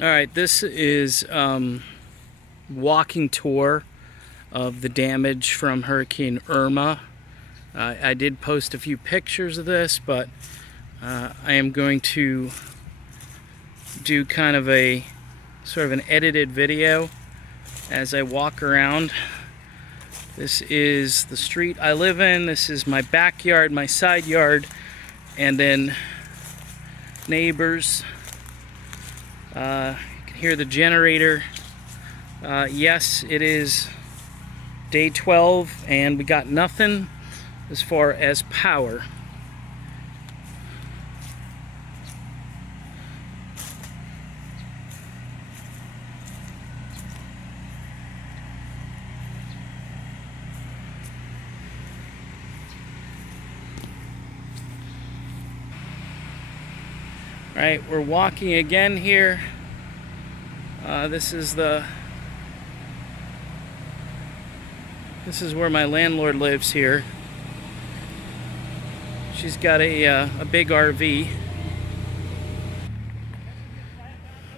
Alright, this is walking tour of the damage from Hurricane Irma. I did post a few pictures of this, but I am going to do kind of a sort of an edited video as I walk around. This is the street I live in. This is my backyard, my side yard, and then neighbors. You can hear the generator. Yes, it is day 12 and we got nothing as far as power. Right, we're walking again here. This is where my landlord lives here. She's got a big RV.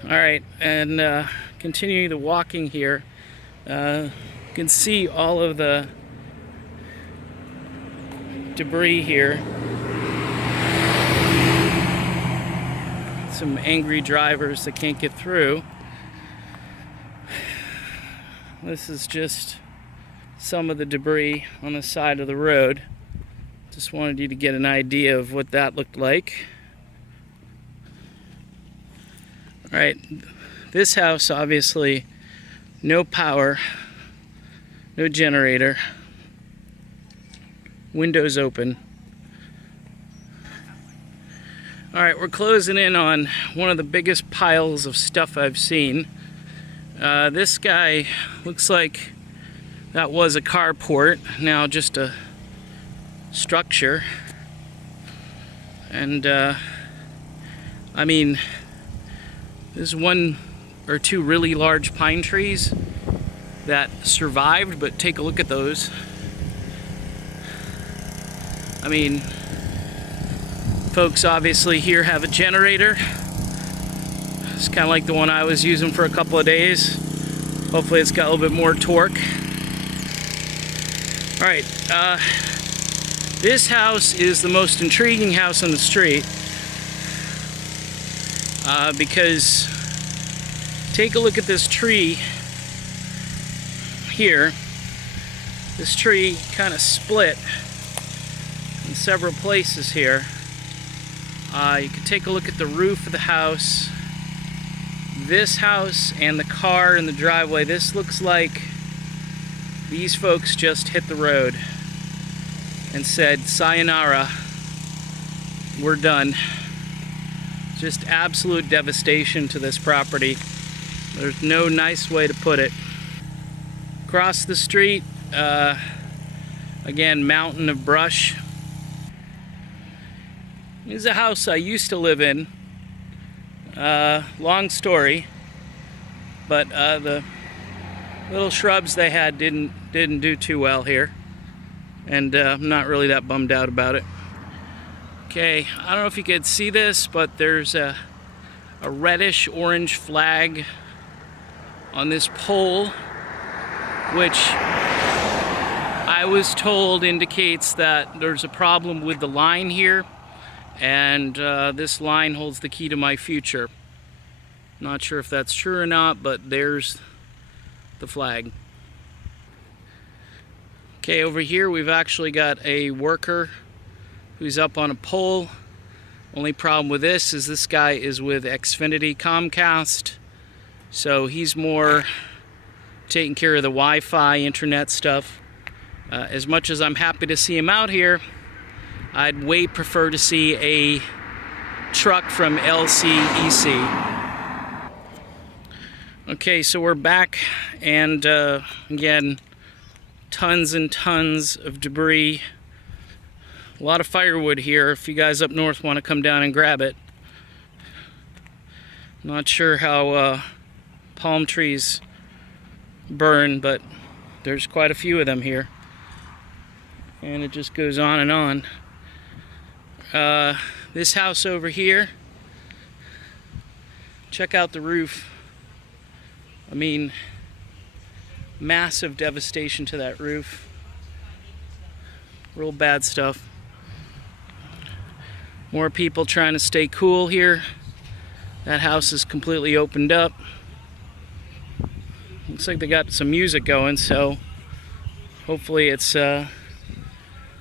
All right, and continuing the walking here, you can see all of the debris here. Some angry drivers that can't get through. This is just some of the debris on the side of the road. Just wanted you to get an idea of what that looked like. All right, this house, obviously, no power, no generator, windows open. All right, we're closing in on one of the biggest piles of stuff I've seen. This guy looks like that was a carport, now just a structure. And I mean, there's one or two really large pine trees that survived, but take a look at those. I mean, folks obviously here have a generator. It's kind of like the one I was using for a couple of days. Hopefully it's got a little bit more torque. All right, this house is the most intriguing house on the street because take a look at this tree here. This tree kind of split in several places here. You can take a look at the roof of the house. This house and the car in the driveway, this looks like these folks just hit the road and said, sayonara, we're done. Just absolute devastation to this property. There's no nice way to put it. Across the street, again, mountain of brush. This is a house I used to live in. Long story, but the little shrubs they had didn't do too well here, and I'm not really that bummed out about it. Okay, I don't know if you could see this, but there's a reddish orange flag on this pole, which I was told indicates that there's a problem with the line here. And this line holds the key to my future. Not sure if that's true or not, but there's the flag. Okay, over here we've actually got a worker who's up on a pole. Only problem with this is this guy is with Xfinity Comcast, so he's more taking care of the Wi-Fi, internet stuff. As much as I'm happy to see him out here, I'd way prefer to see a truck from LCEC. Okay, so we're back, and again, tons and tons of debris. A lot of firewood here if you guys up north want to come down and grab it. Not sure how palm trees burn, but there's quite a few of them here. And it just goes on and on. This house over here check out the roof. I mean, massive devastation to that roof. Real bad stuff. More people trying to stay cool here. That house is completely opened up. Looks like they got some music going, so hopefully it's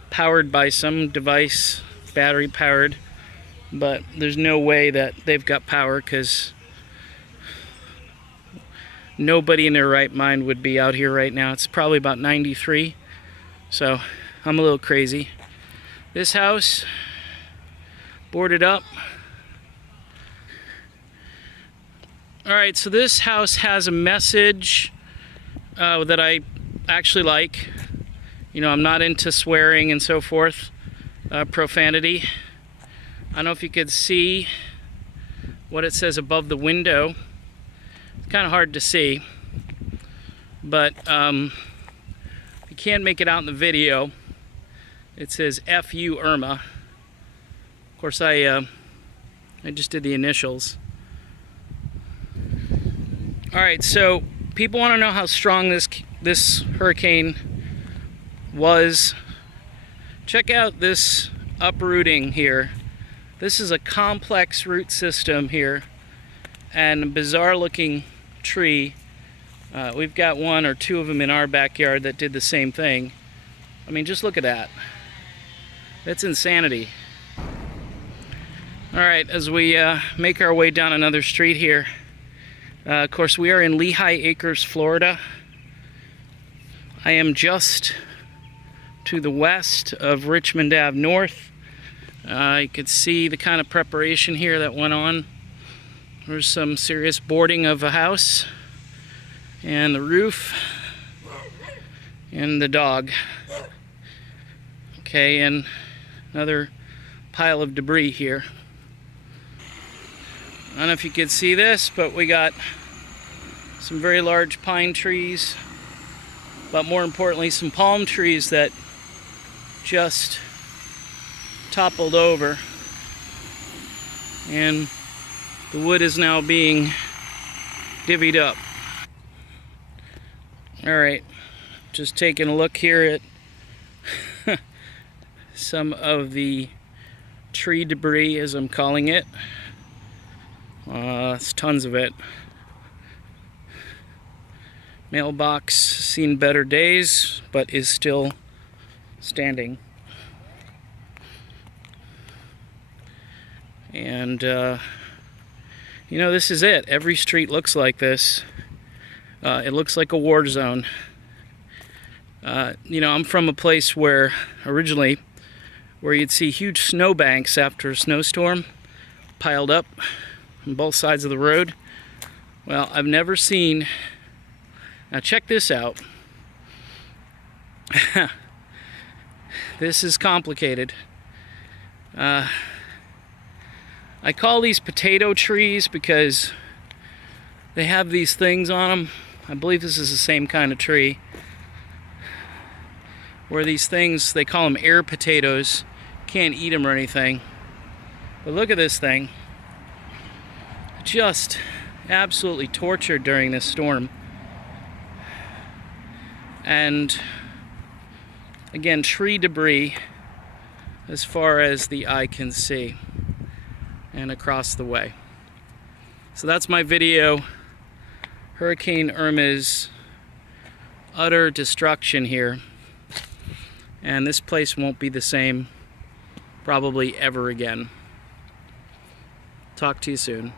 powered by some device, battery powered. But there's no way that they've got power, because nobody in their right mind would be out here right now. It's probably about 93, so I'm a little crazy. This house, boarded up. Alright, so this house has a message that I actually like. You know, I'm not into swearing and so forth, profanity. I don't know if you could see what it says above the window. It's kind of hard to see, but you can't make it out in the video. It says F you Irma. Of course, I just did the initials. All right, so people want to know how strong this hurricane was. Check out this uprooting here. This is a complex root system here, and a bizarre looking tree. We've got one or two of them in our backyard that did the same thing. I mean, just look at that. That's insanity. All right, as we make our way down another street here, of course we are in Lehigh Acres, Florida. I am just to the west of Richmond Ave North. You could see the kind of preparation here that went on. There's some serious boarding of a house, and the roof, and the dog. Okay, and another pile of debris here. I don't know if you could see this, but we got some very large pine trees, but more importantly some palm trees that just toppled over, and the wood is now being divvied up. Alright, just taking a look here at some of the tree debris, as I'm calling it. It's tons of it. Mailbox seen better days, but is still standing. And you know, this is it. Every street looks like this. It looks like a war zone. You know, I'm from a place where originally you'd see huge snowbanks after a snowstorm piled up on both sides of the road. Well, I've never seen. Now check this out. This is complicated. I call these potato trees because they have these things on them. I believe this is the same kind of tree, where these things, they call them air potatoes. Can't eat them or anything. But look at this thing. Just absolutely tortured during this storm. And again, tree debris as far as the eye can see and across the way. So that's my video. Hurricane Irma's utter destruction here. And this place won't be the same probably ever again. Talk to you soon.